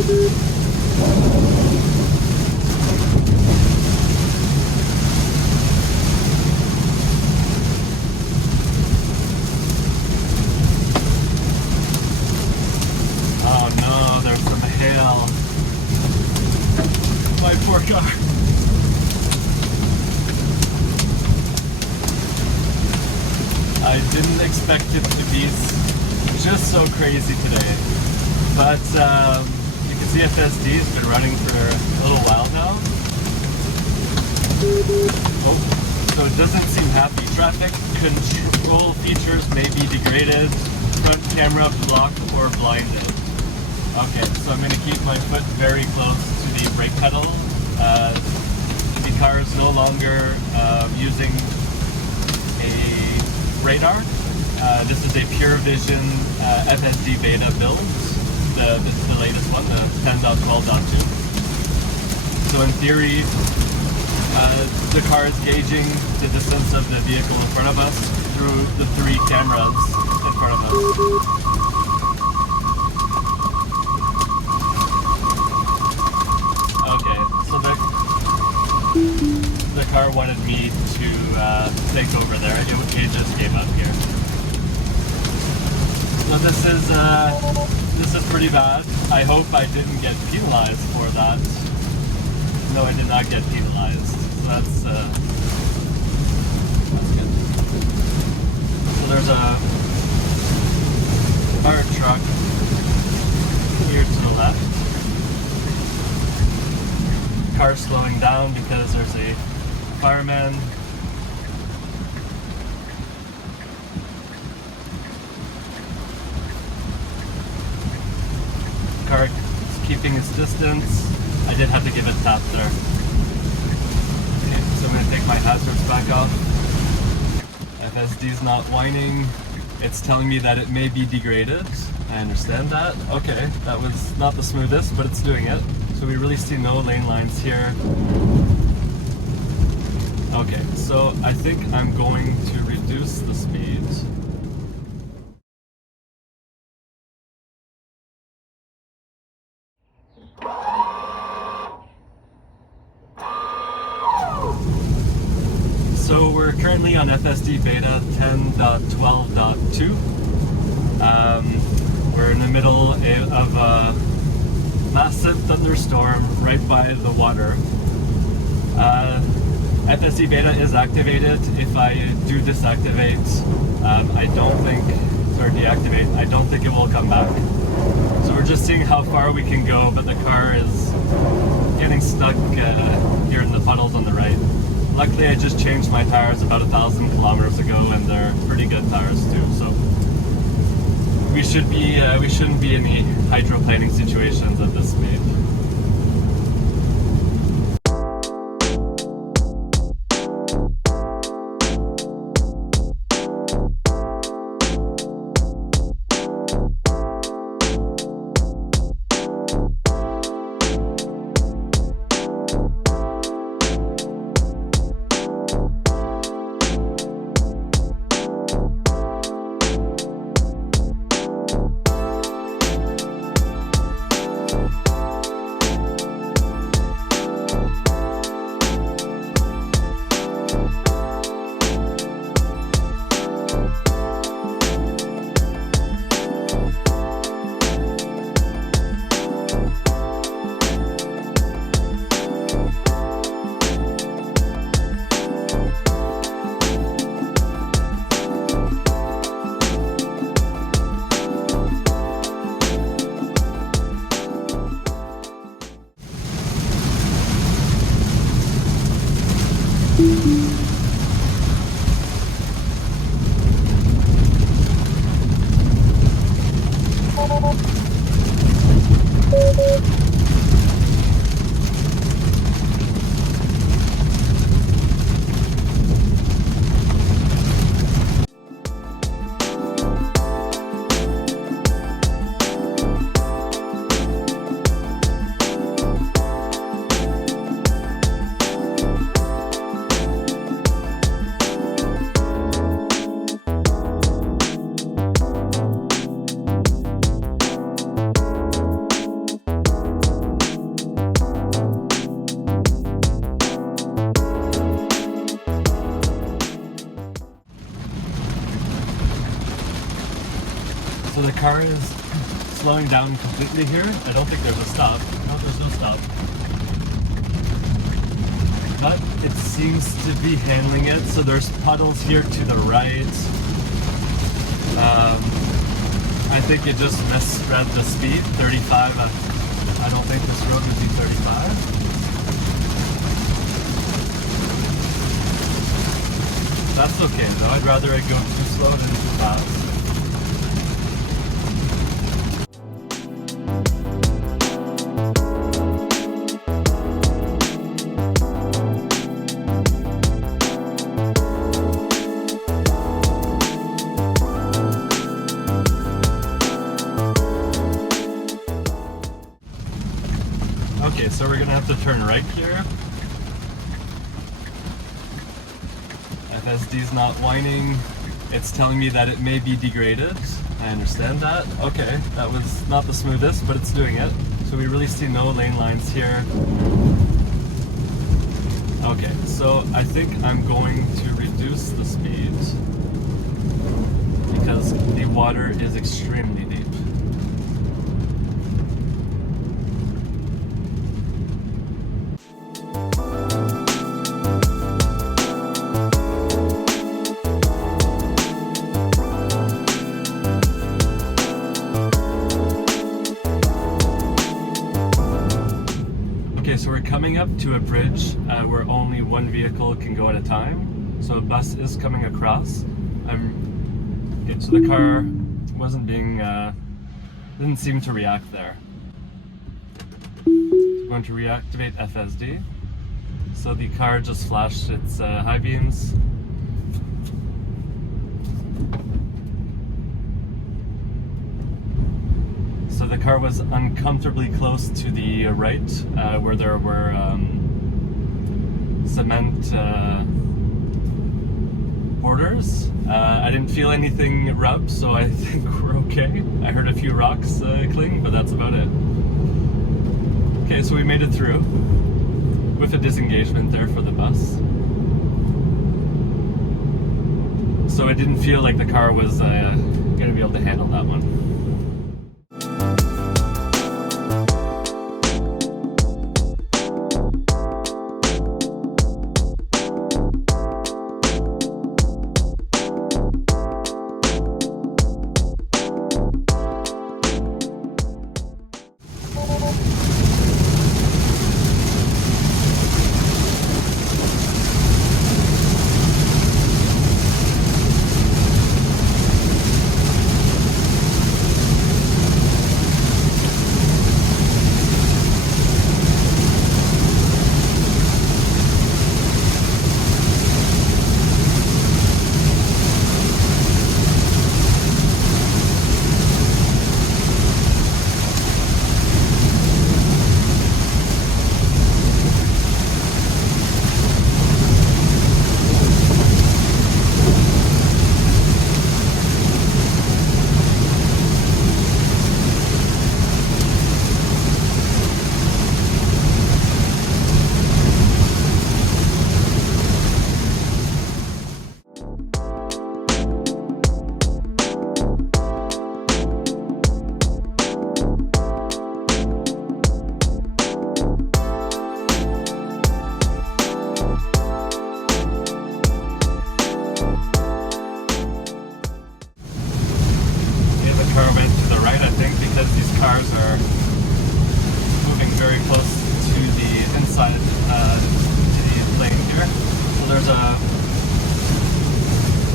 Oh no, there's some hail. My poor car. I didn't expect it to be just so crazy today, but you can see FSD has been running for a little while now. Oh, so it doesn't seem happy. Traffic control features may be degraded, front camera blocked or blinded. Okay, so I'm going to keep my foot very close to the brake pedal. The car is no longer using a radar. This is a pure vision FSD Beta build, the latest one, the 10.12.2. So in theory, the car is gauging the distance of the vehicle in front of us through the 3 cameras in front of us. Okay, so the car wanted me to take over there. It just gave up here. So this is pretty bad. I hope I didn't get penalized for that. No, I did not get penalized. So that's good. So there's a fire truck here to the left. Car slowing down because there's a fireman. Car is keeping its distance. I did have to give it a tap there. Okay, so I'm going to take my hazards back off. FSD's not whining. It's telling me that it may be degraded. I understand that. Okay, that was not the smoothest, but it's doing it. So we really see no lane lines here. Okay, so I think I'm going to reduce the speed. So we're currently on FSD Beta 10.12.2. We're in the middle of a massive thunderstorm right by the water. FSD Beta is activated. If I do deactivate, deactivate, I don't think it will come back. So we're just seeing how far we can go, but the car is getting stuck here in the puddles on the right. Luckily, I just changed my tires about 1,000 kilometers ago, and they're pretty good tires too. So we shouldn't be in any hydroplaning situations at this speed. So the car is slowing down completely here. I don't think there's a stop. No, there's no stop. But it seems to be handling it. So there's puddles here to the right. I think it just misread the speed, 35. I don't think this road would be 35. That's okay though. I'd rather it go too slow than too fast. Okay, so we're gonna have to turn right here. FSD's not whining. It's telling me that it may be degraded. I understand that. Okay, that was not the smoothest, but it's doing it. So we really see no lane lines here. Okay, so I think I'm going to reduce the speed because the water is extremely deep. So we're coming up to a bridge where only one vehicle can go at a time. So a bus is coming across. Okay, so the car wasn't being, didn't seem to react there. So I'm going to reactivate FSD. So the car just flashed its high beams. So the car was uncomfortably close to the right, where there were cement borders. I didn't feel anything rub, so I think we're okay. I heard a few rocks cling, but that's about it. Okay, so we made it through with a disengagement there for the bus. So it didn't feel like the car was going to be able to handle that one. Cars are moving very close to the inside, to the lane here. So there's a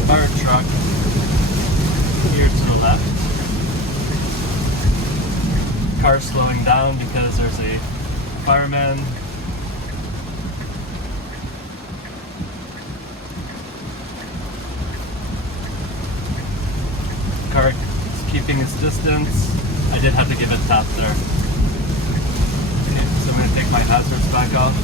Firetruck here to the left. Car slowing down because there's a fireman. Car is keeping its distance. I did have to give it a tap there. Okay, so I'm going to take my hazards back off.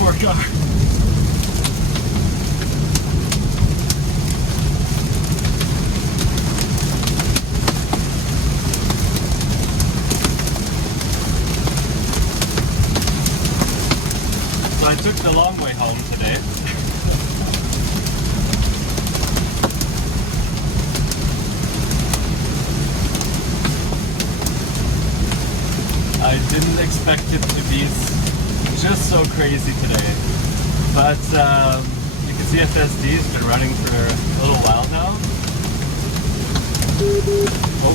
poor car. So I took the long way home today. I didn't expect it to be just so crazy today, but you can see FSD has been running for a little while now. Oh,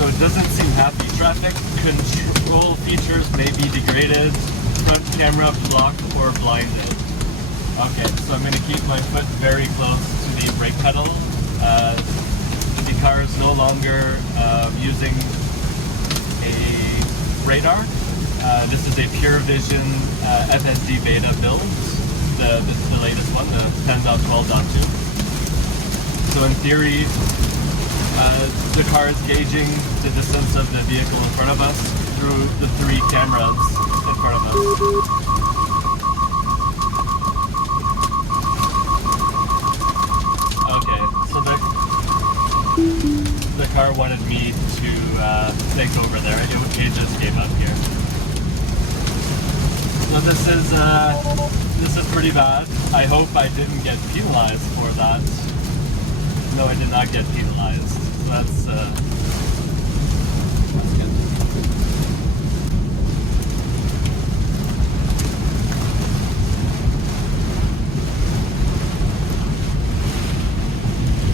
so it doesn't seem happy. Traffic control features may be degraded, front camera blocked or blinded. Okay, so I'm going to keep my foot very close to the brake pedal. The car is no longer using a radar. This is a Pure Vision FSD Beta build, the latest one, the 10.12.2. So in theory, the car is gauging the distance of the vehicle in front of us through the 3 cameras in front of us. Okay, so the car wanted me to take over there. It just gave up here. So this is pretty bad. I hope I didn't get penalized for that. No, I did not get penalized. So that's good.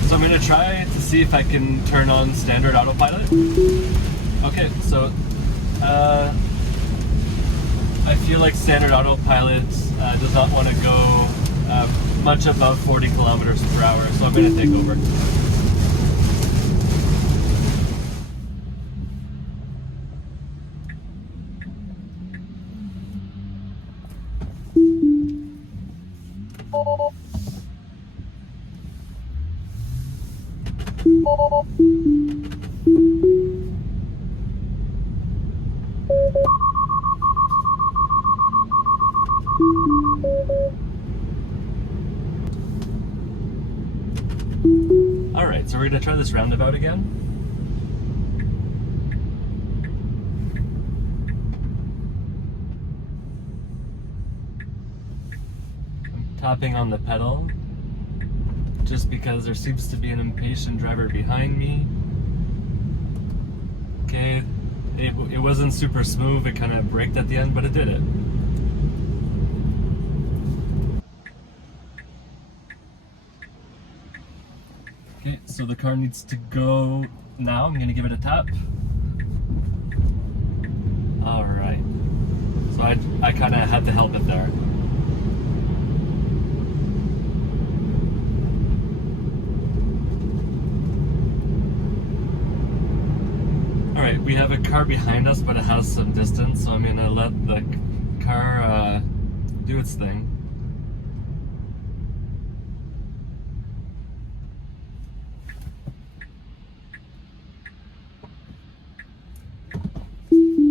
So I'm going to try to see if I can turn on standard autopilot. Okay, so I feel like standard autopilot does not want to go much above 40 kilometers per hour, so I'm going to take over. Alright, so we're going to try this roundabout again. I'm tapping on the pedal just because there seems to be an impatient driver behind me. Okay, it wasn't super smooth, it kind of braked at the end, but it did it. Okay, so the car needs to go now. I'm gonna give it a tap. Alright. So I kind of had to help it there. Alright, we have a car behind us, but it has some distance, so I'm gonna let the car do its thing.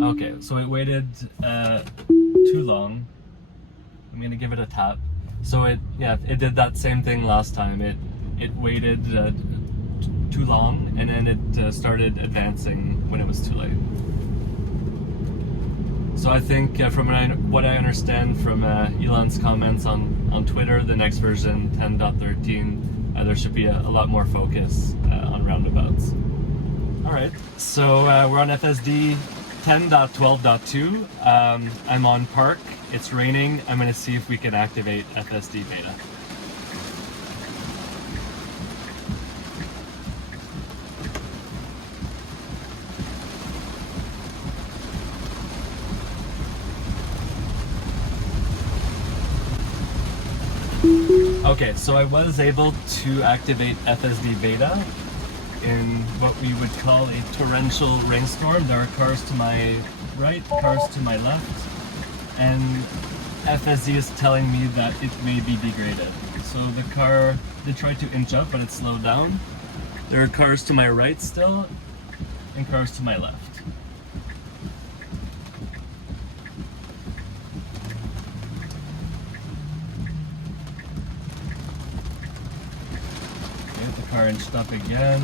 Okay, so it waited too long. I'm gonna give it a tap. So it did that same thing last time. It waited too long, and then it started advancing when it was too late. So I think from what I understand from Elon's comments on Twitter, the next version 10.13, there should be a lot more focus on roundabouts. Alright, so we're on FSD 10.12.2. I'm on park, it's raining. I'm going to see if we can activate FSD Beta. Okay, so I was able to activate FSD Beta in what we would call a torrential rainstorm. There are cars to my right, cars to my left, and FSD is telling me that it may be degraded. So the car did try to inch up, but it slowed down. There are cars to my right still, and cars to my left. car inched up again.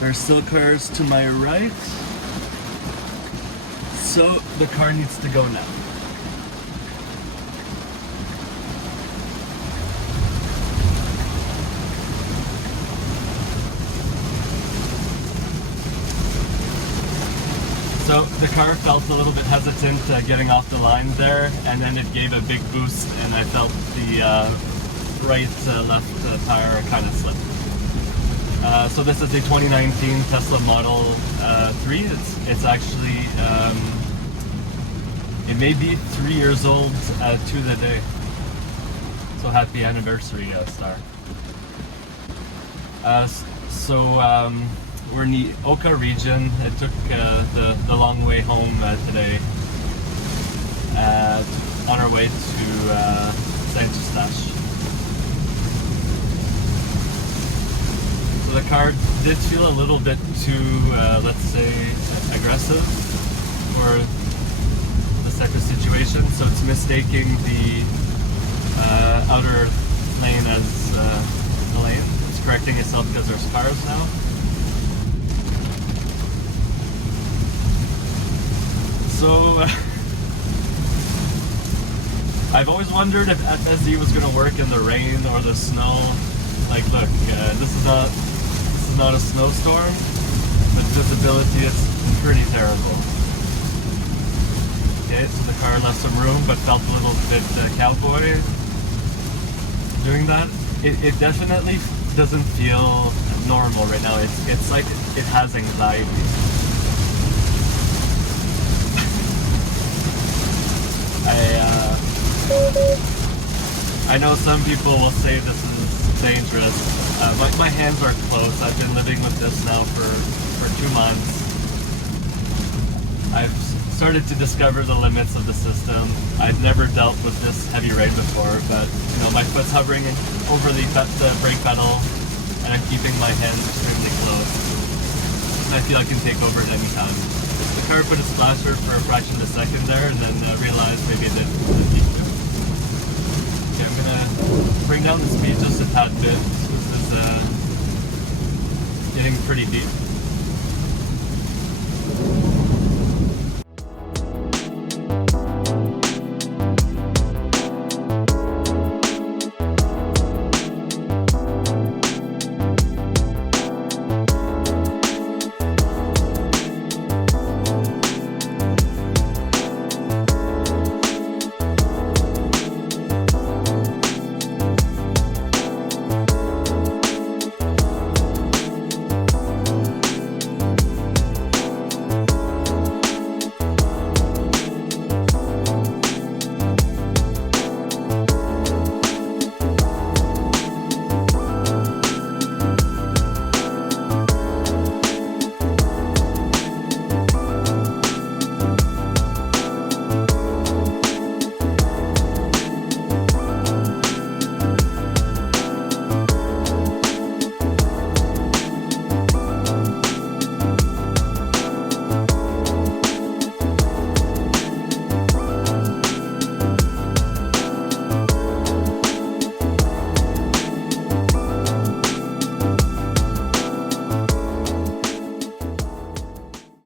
There's still cars to my right. So the car needs to go now. So the car felt a little bit hesitant getting off the line there, and then it gave a big boost, and I felt the left tire kind of slip. So this is a 2019 Tesla Model 3. It's actually, it may be 3 years old to the day. So happy anniversary, Star. We're in the Oka region. It took the long way home today on our way to Saint-Eustache. So the car did feel a little bit too, let's say, aggressive for this type of situation. So it's mistaking the outer lane as a lane. It's correcting itself because there's cars now. So, I've always wondered if FSD was going to work in the rain or the snow. Like, look, this is not a snowstorm, but visibility is pretty terrible. Okay, so the car left some room, but felt a little bit cowboy doing that. It definitely doesn't feel normal right now. It's like it has anxiety. I know some people will say this is dangerous. My hands are close. I've been living with this now for 2 months. I've started to discover the limits of the system. I've never dealt with this heavy rain before, but you know, my foot's hovering over the brake pedal, and I'm keeping my hands extremely close. I feel I can take over at any time. The car put a splasher for a fraction of a second there, and then realized maybe it didn't need to. Okay, I'm gonna bring down the speed just a tad bit. This is getting pretty deep.